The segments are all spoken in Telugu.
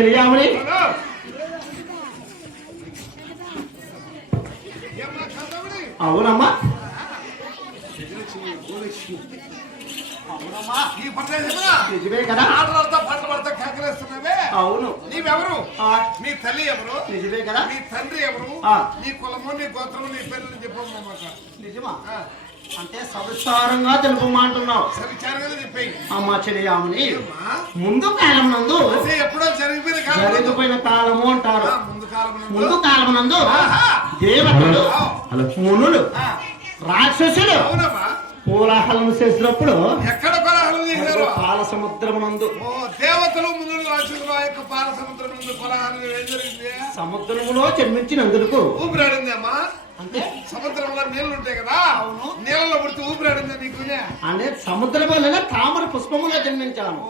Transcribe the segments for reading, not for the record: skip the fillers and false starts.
చెలియామని అవునమ్మా నిజమే కదా అవును నీవెవరు నీ తల్లి ఎవరు నిజమే కదా నీ తండ్రి ఎవరు నీ కులము నీ గోత్రము నీ పేర్లు చెప్పమాట నిజమా అంటే సవిస్తారంగా తెలుపమంటున్నావు సవిచారంగా చెప్పేయి అమ్మా చెలియామని ముందు కాలం నందు ఎప్పుడో జరిగిపోయిన కాలము అంటారు ముందు ముందు కాలం నందు దేవతలు మునులు రాక్షసులు కోలాహలం చేసినప్పుడు ఎక్కడ కోలాహలం చేశారు పాల సముద్రమునందు దేవతలు మునులు రాక్షసులు ఆ యొక్క పాల సముద్రం ముందు కోలాహలం ఏం జరిగింది సముద్రములో జన్మించినందుకు ఊపిరాడింది అమ్మా అంటే సముద్రంలో నీళ్లు ఉంటాయి కదా నీళ్ళలో పుడితే ఊపిరాడింది నీకు అంటే సముద్రం వల్ల తామర పుష్పములో జన్మించాము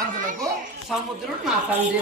అందులో సముద్రుడు నా తండ్రి